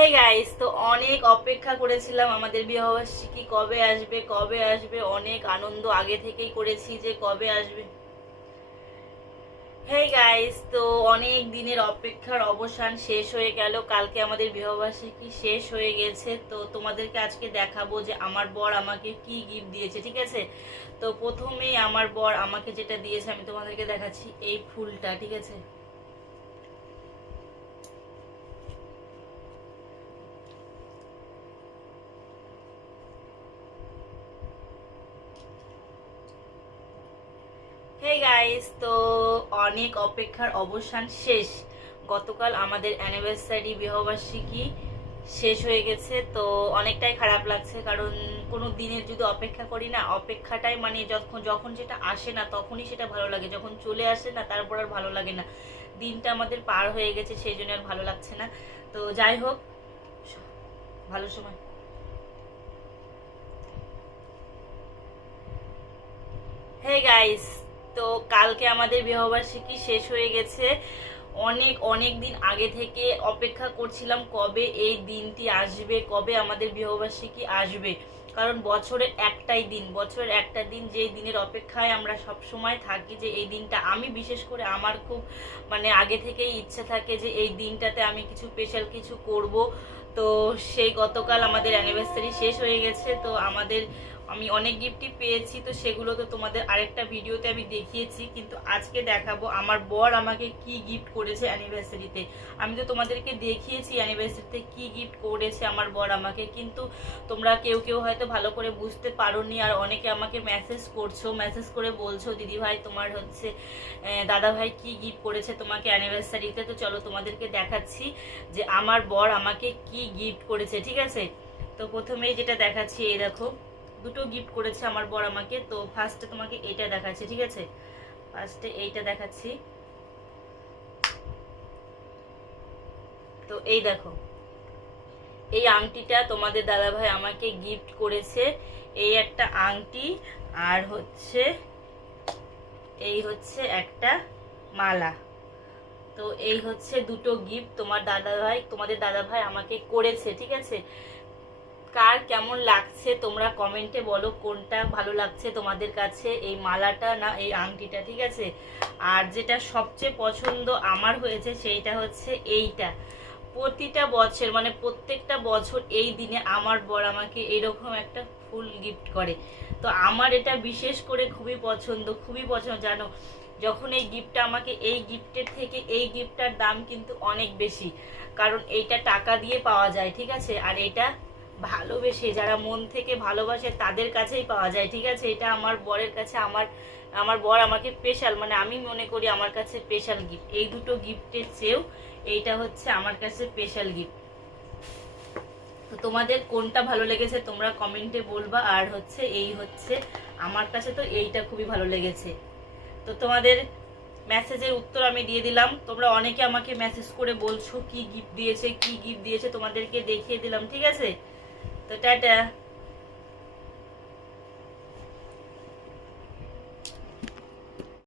Hey guys, তো অনেক অপেক্ষা করেছিলাম আমাদের বিবাহবার্ষিকী কবে আসবে কবে আসবে, অনেক আনন্দ আগে থেকেই করেছি যে কবে আসবে। হে গাইস, তো অনেক দিনের অপেক্ষার অবসান শেষ হয়ে গেল। কালকে আমাদের বিবাহবার্ষিকী শেষ হয়ে গেছে। তো তোমাদেরকে আজকে দেখাবো যে আমার বর আমাকে কি গিফট দিয়েছে, ঠিক আছে। তো প্রথমেই আমার বর আমাকে যেটা দিয়েছে আমি তোমাদেরকে দেখাচ্ছি, এই ফুলটা, ঠিক আছে। হে গাইস, তো অনেক অপেক্ষার অবসান শেষ। গতকাল আমাদের অ্যানিভার্সারি বিবাহবার্ষিকী শেষ হয়ে গেছে। তো অনেকটাই খারাপ লাগছে, কারণ কোনো দিনের যদি অপেক্ষা করি না, অপেক্ষাটাই মানে যখন যখন সেটা আসে না তখনই সেটা ভালো লাগে, যখন চলে আসে না তারপর আর ভালো লাগে না। দিনটা আমাদের পার হয়ে গেছে, সেই জন্য আর ভালো লাগছে না। তো যাই হোক, ভালো সময়। হে গাইস, তো কালকে আমাদের বিবাহবার্ষিকী শেষ হয়ে গেছে। অনেক অনেক দিন আগে থেকে অপেক্ষা করছিলাম কবে এই দিনটি আসবে, কবে আমাদের বিবাহবার্ষিকী আসবে। কারণ বছরের একটা দিন যে দিনের অপেক্ষায় আমরা সব সময় থাকি, যে এই দিনটা আমি বিশেষ করে আমার খুব মানে আগে থেকেই ইচ্ছে থাকে যে এই দিনটাতে আমি কিছু স্পেশাল কিছু করব। তো সেই গতকাল আমাদের অ্যানিভার্সারি শেষ হয়ে গেছে। তো আমি অনেক গিফটই পেয়েছি, তো সেগুলো তো তোমাদের আরেকটা ভিডিওতে আমি দেখিয়েছি, কিন্তু আজকে দেখাবো আমার বর আমাকে কি গিফট করেছে অ্যানিভার্সারিতে। আমি তো তোমাদেরকে দেখিয়েছি অ্যানিভার্সারিতে কি গিফট করেছে আমার বর আমাকে, কিন্তু তোমরা কেউ কেউ হয়তো ভালো করে বুঝতে পারোনি, আর অনেকে আমাকে মেসেজ করে বলছো দিদি ভাই তোমার হচ্ছে দাদা ভাই কি গিফট করেছে তোমাকে অ্যানিভার্সারিতে। তো চলো তোমাদেরকে দেখাচ্ছি যে আমার বর আমাকে কি গিফট করেছে, ঠিক আছে। তো প্রথমেই যেটা দেখাচ্ছি, এই দেখো, দুটো গিফট করেছে আমার বর আমাকে। তো ফার্স্টে তোমাকে এইটা দেখাচ্ছি, ঠিক আছে। ফার্স্টে এইটা দেখাচ্ছি। তো এই দেখো, এই আংটিটা তোমাদের দাদাভাই আমাকে গিফট করেছে। এই একটা আংটি, আর এই হচ্ছে একটা মালা। তো এই হচ্ছে দুটো গিফট তোমাদের দাদাভাই আমাকে করেছে, ঠিক আছে। কার কেমন লাগছে তোমরা কমেন্টে বলো, কোনটা ভালো লাগছে তোমাদের কাছে, এই মালাটা না এই আংটিটা, ঠিক আছে। আর যেটা সবচেয়ে পছন্দ আমার হয়েছে সেইটা হচ্ছে এইটা। প্রতিটা বছর মানে প্রত্যেকটা বছর এই দিনে আমার বর আমাকে এরকম একটা ফুল গিফট করে। তো আমার এটা বিশেষ করে খুবই পছন্দ জানো। যখন এই গিফটটা আমাকে, এই গিফটের থেকে এই গিফটটার দাম কিন্তু অনেক বেশি, কারণ এইটা টাকা দিয়ে পাওয়া যায়, ঠিক আছে। আর এটা ভালোবেসে, যারা মন থেকে ভালোবাসে তাদের কাছেই পাওয়া যায়, ঠিক আছে। এটা আমার বরের কাছে, আমার বর আমাকে স্পেশাল, মানে আমি মনে করি আমার কাছে স্পেশাল গিফট। এই দুটো গিফটের চেয়েও এইটা হচ্ছে আমার কাছে স্পেশাল গিফট। তো তোমাদের কোনটা ভালো লেগেছে তোমরা কমেন্টে বলবা। আর এই হচ্ছে আমার কাছে তো এইটা খুবই ভালো লেগেছে। তো তোমাদের মেসেজের উত্তর আমি দিয়ে দিলাম। তোমরা অনেকে আমাকে মেসেজ করে বলছো কি গিফট দিয়েছে তোমাদেরকে দেখিয়ে দিলাম, ঠিক আছে। তো টাটা।